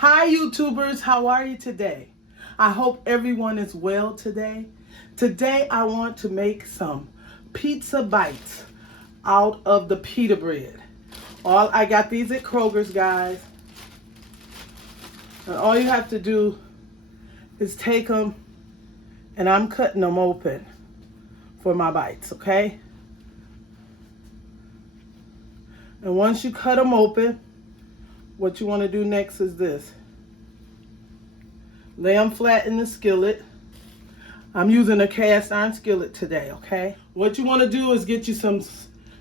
Hi YouTubers, how are you today? I hope everyone is well today. Today I want to make some pizza bites out of the pita bread. I got these at Kroger's, guys. And all you have to do is take them, and I'm cutting them open for my bites, okay? And once you cut them open, what you want to do next is this. Lay them flat in the skillet. I'm using a cast iron skillet today, okay? What you want to do is get you some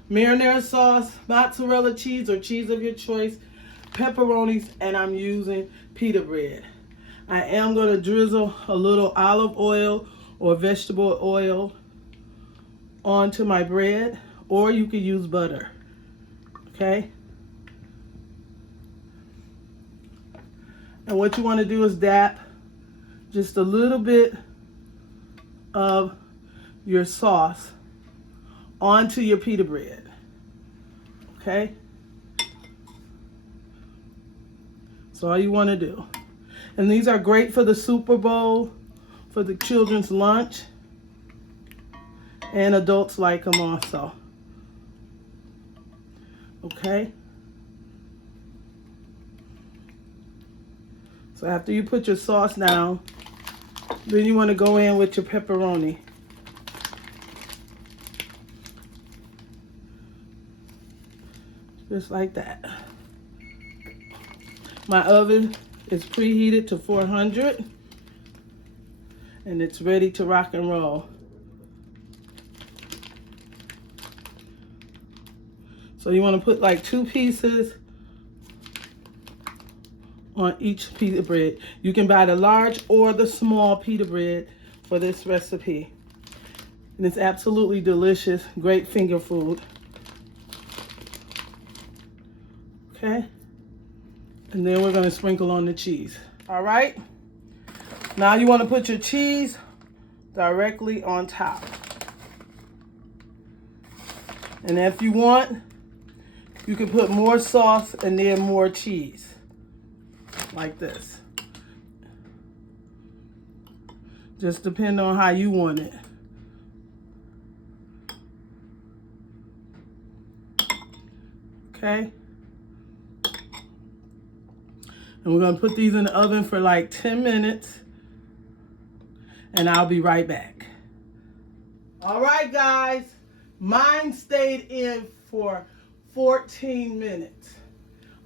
marinara sauce, mozzarella cheese or cheese of your choice, pepperonis, and I'm using pita bread. I am going to drizzle a little olive oil or vegetable oil onto my bread, or you could use butter, okay? And what you want to do is dap just a little bit of your sauce onto your pita bread, okay? So all you want to do. And these are great for the Super Bowl, for the children's lunch, and adults like them also, okay? So after you put your sauce down, then you want to go in with your pepperoni. Just like that. My oven is preheated to 400 and it's ready to rock and roll. So you want to put like 2 pieces on each pita bread. You can buy the large or the small pita bread for this recipe. And it's absolutely delicious, great finger food. Okay? And then we're gonna sprinkle on the cheese. All right? Now you wanna put your cheese directly on top. And if you want, you can put more sauce and then more cheese. Like this. Just depend on how you want it. Okay? And we're going to put these in the oven for like 10 minutes. And I'll be right back. All right, guys. Mine stayed in for 14 minutes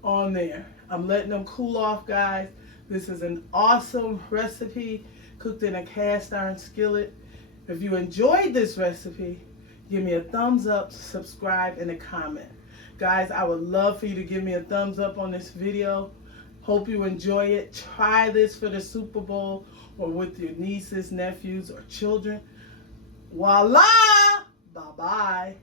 on there. I'm letting them cool off, guys. This is an awesome recipe cooked in a cast iron skillet. If you enjoyed this recipe, give me a thumbs up, subscribe, and a comment. Guys, I would love for you to give me a thumbs up on this video. Hope you enjoy it. Try this for the Super Bowl or with your nieces, nephews, or children. Voila! Bye-bye.